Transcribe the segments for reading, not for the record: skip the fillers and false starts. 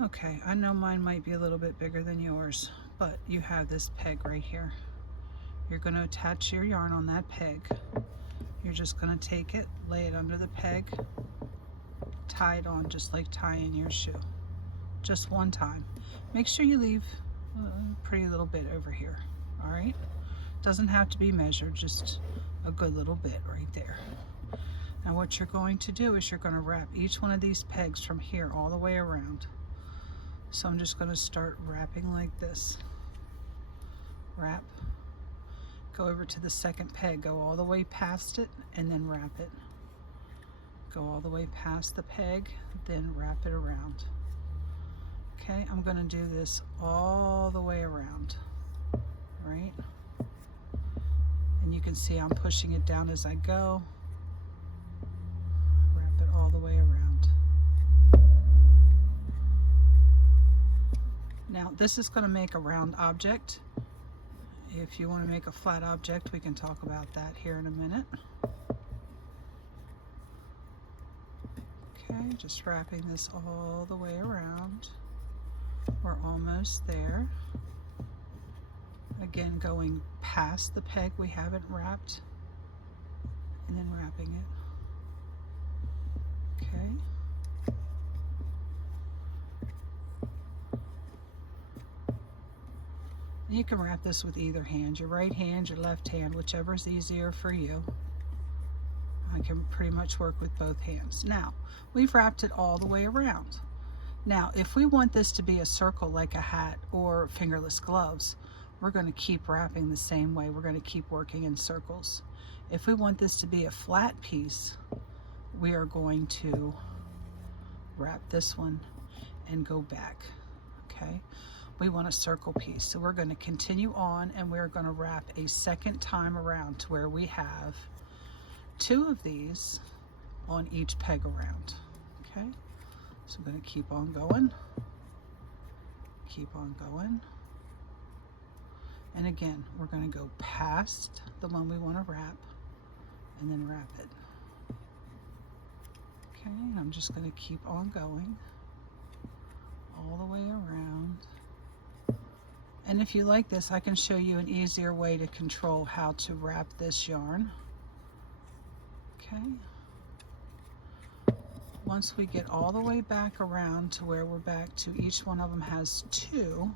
Okay, I know mine might be a little bit bigger than yours, but you have this peg right here. You're going to attach your yarn on that peg. You're just going to take it, lay it under the peg, tie it on just like tying your shoe. Just one time. Make sure you leave a pretty little bit over here. All right? Doesn't have to be measured, just a good little bit right there. Now what you're going to do is you're going to wrap each one of these pegs from here all the way around. So I'm just going to start wrapping like this. Wrap. Go over to the second peg, go all the way past it, and then wrap it. Go all the way past the peg, then wrap it around. Okay, I'm going to do this all the way around, right? And you can see I'm pushing it down as I go. Wrap it all the way around. Now this is going to make a round object. If you want to make a flat object, we can talk about that here in a minute. Okay, just wrapping this all the way around. We're almost there. Again, going past the peg we haven't wrapped, and then wrapping it. Okay. You can wrap this with either hand, your right hand, your left hand, whichever is easier for you. I can pretty much work with both hands. Now, we've wrapped it all the way around. Now, if we want this to be a circle like a hat or fingerless gloves, we're going to keep wrapping the same way. We're going to keep working in circles. If we want this to be a flat piece, we are going to wrap this one and go back, okay? We want a circle piece, so we're going to continue on and we're going to wrap a second time around to where we have 2 of these on each peg around, okay? So I'm going to keep on going, keep on going. And again, we're going to go past the one we want to wrap and then wrap it. Okay, and I'm just going to keep on going all the way around. And if you like this, I can show you an easier way to control how to wrap this yarn. Okay. Once we get all the way back around to where we're back to each one of them has 2,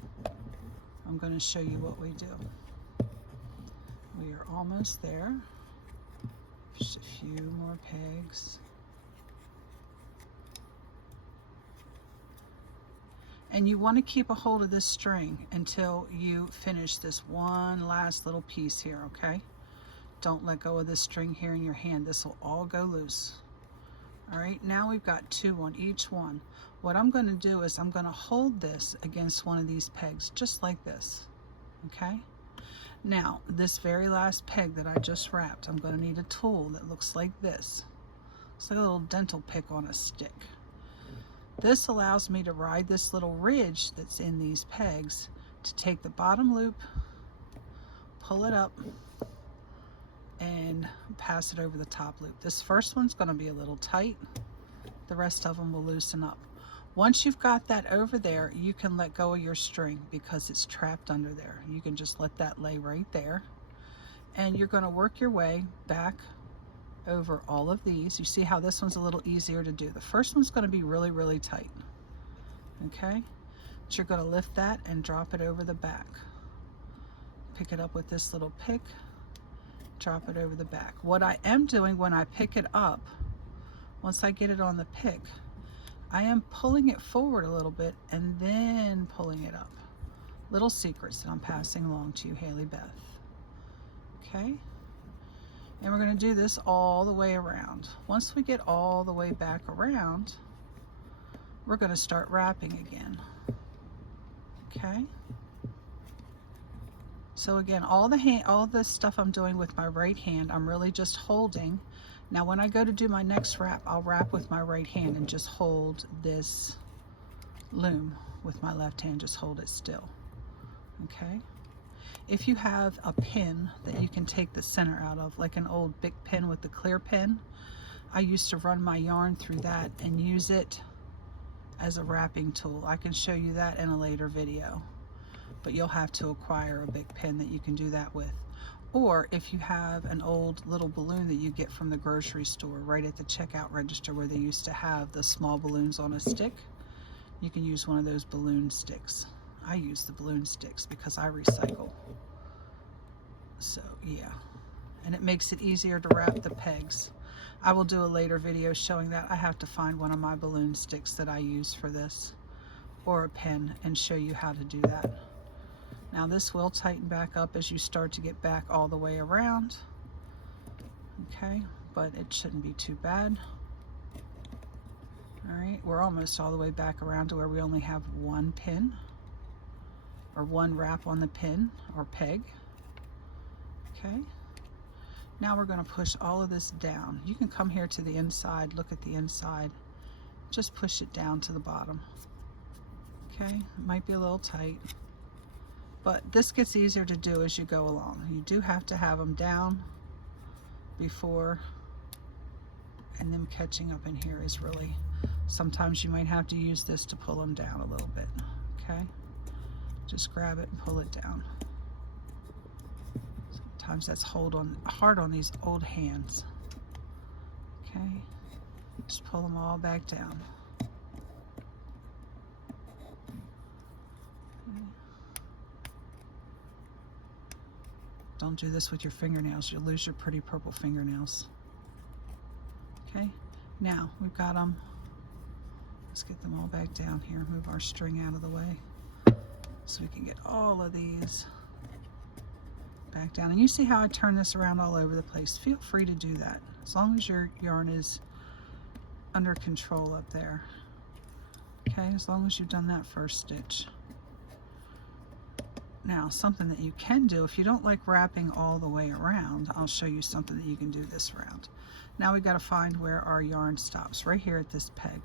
I'm going to show you what we do. We are almost there. Just a few more pegs. And you want to keep a hold of this string until you finish this one last little piece here, okay? Don't let go of this string here in your hand. This will all go loose. All right, now we've got 2 on each one. What I'm going to do is I'm going to hold this against one of these pegs, just like this, okay? Now, this very last peg that I just wrapped, I'm going to need a tool that looks like this. It's like a little dental pick on a stick. This allows me to ride this little ridge that's in these pegs to take the bottom loop, pull it up, and pass it over the top loop. This first one's going to be a little tight. The rest of them will loosen up. Once you've got that over there, you can let go of your string because it's trapped under there. You can just let that lay right there. And you're going to work your way back over all of these. You see how this one's a little easier to do. The first one's going to be really, really tight. Okay? But you're going to lift that and drop it over the back. Pick it up with this little pick. Drop it over the back. What I am doing when I pick it up, once I get it on the pick, I am pulling it forward a little bit and then pulling it up. Little secrets that I'm passing along to you, Haley Beth. Okay? And we're going to do this all the way around. Once we get all the way back around, we're going to start wrapping again. Okay? So again, all the stuff I'm doing with my right hand, I'm really just holding. Now when I go to do my next wrap, I'll wrap with my right hand and just hold this loom with my left hand, just hold it still. Okay? If you have a pin that you can take the center out of, like an old big pin with the clear pin, I used to run my yarn through that and use it as a wrapping tool. I can show you that in a later video, but you'll have to acquire a big pin that you can do that with. Or if you have an old little balloon that you get from the grocery store right at the checkout register where they used to have the small balloons on a stick, you can use one of those balloon sticks. I use the balloon sticks because I recycle. So yeah, and it makes it easier to wrap the pegs. I will do a later video showing that. I have to find one of my balloon sticks that I use for this, or a pen, and show you how to do that. Now this will tighten back up as you start to get back all the way around. Okay, but it shouldn't be too bad. All right, we're almost all the way back around to where we only have one pin, or one wrap on the pin or peg. Okay, now we're going to push all of this down. You can come here to the inside, look at the inside, just push it down to the bottom. Okay, it might be a little tight, but this gets easier to do as you go along. You do have to have them down before, and them catching up in here is really, sometimes you might have to use this to pull them down a little bit. Okay, just grab it and pull it down. Sometimes that's hard on these old hands. Okay, just pull them all back down. Don't do this with your fingernails. You'll lose your pretty purple fingernails. Okay, now we've got them. Let's get them all back down here. Move our string out of the way so we can get all of these back down. And you see how I turn this around all over the place. Feel free to do that as long as your yarn is under control up there. Okay, as long as you've done that first stitch. Now, something that you can do, if you don't like wrapping all the way around, I'll show you something that you can do this round. Now we've got to find where our yarn stops, right here at this peg.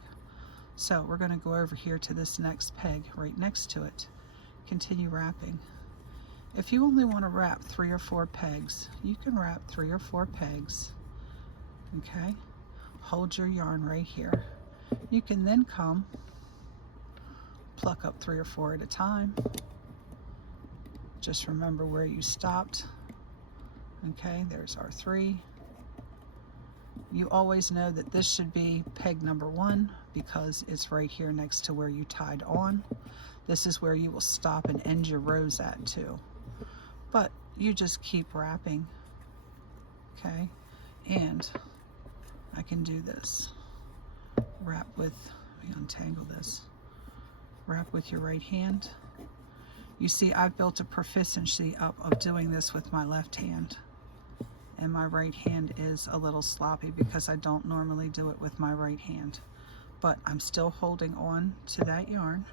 So we're going to go over here to this next peg, right next to it. Continue wrapping. If you only want to wrap 3 or 4 pegs, you can wrap 3 or 4 pegs. Okay? Hold your yarn right here. You can then come, pluck up 3 or 4 at a time. Just remember where you stopped. Okay, there's our 3. You always know that this should be peg number 1 because it's right here next to where you tied on. This is where you will stop and end your rows at too. But you just keep wrapping. Okay, and I can do this. Wrap with, let me untangle this. Wrap with your right hand. You see, I've built a proficiency up of doing this with my left hand, and my right hand is a little sloppy because I don't normally do it with my right hand, but I'm still holding on to that yarn.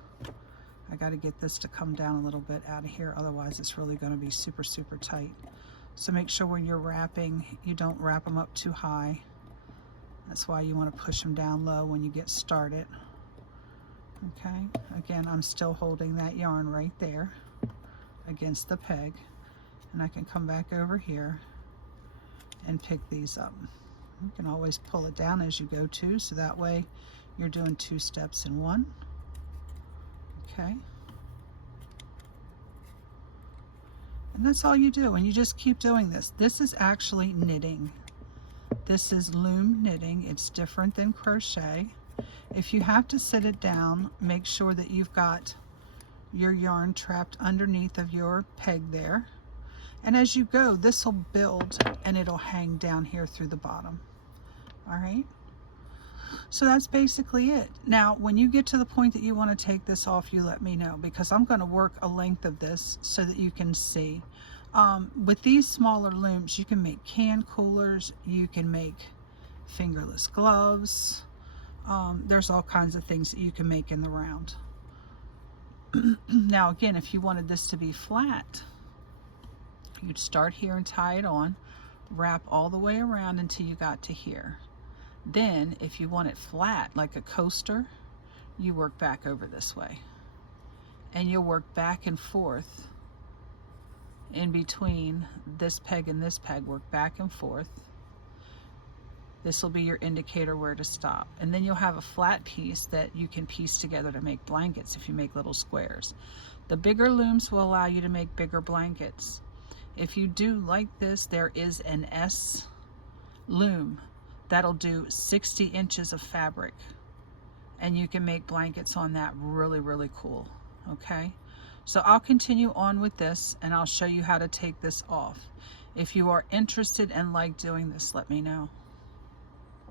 I got to get this to come down a little bit out of here, otherwise it's really going to be super, super tight. So make sure when you're wrapping, you don't wrap them up too high. That's why you want to push them down low when you get started. Okay, again, I'm still holding that yarn right there against the peg, and I can come back over here and pick these up. You can always pull it down as you go too, so that way you're doing 2 steps in one. Okay, and that's all you do, and you just keep doing this. This is actually knitting. This is loom knitting. It's different than crochet. If you have to sit it down, make sure that you've got your yarn trapped underneath of your peg there. And as you go, this will build and it'll hang down here through the bottom. All right. So that's basically it. Now, when you get to the point that you want to take this off, you let me know, because I'm going to work a length of this so that you can see. With these smaller looms, you can make can coolers, you can make fingerless gloves. There's all kinds of things that you can make in the round. Now again, if you wanted this to be flat, you'd start here and tie it on, wrap all the way around until you got to here. Then if you want it flat like a coaster, you work back over this way, and you'll work back and forth in between this peg and this peg, work back and forth. This will be your indicator where to stop. And then you'll have a flat piece that you can piece together to make blankets if you make little squares. The bigger looms will allow you to make bigger blankets. If you do like this, there is an S loom that'll do 60 inches of fabric, and you can make blankets on that. Really, really cool. Okay, so I'll continue on with this and I'll show you how to take this off. If you are interested and like doing this, let me know.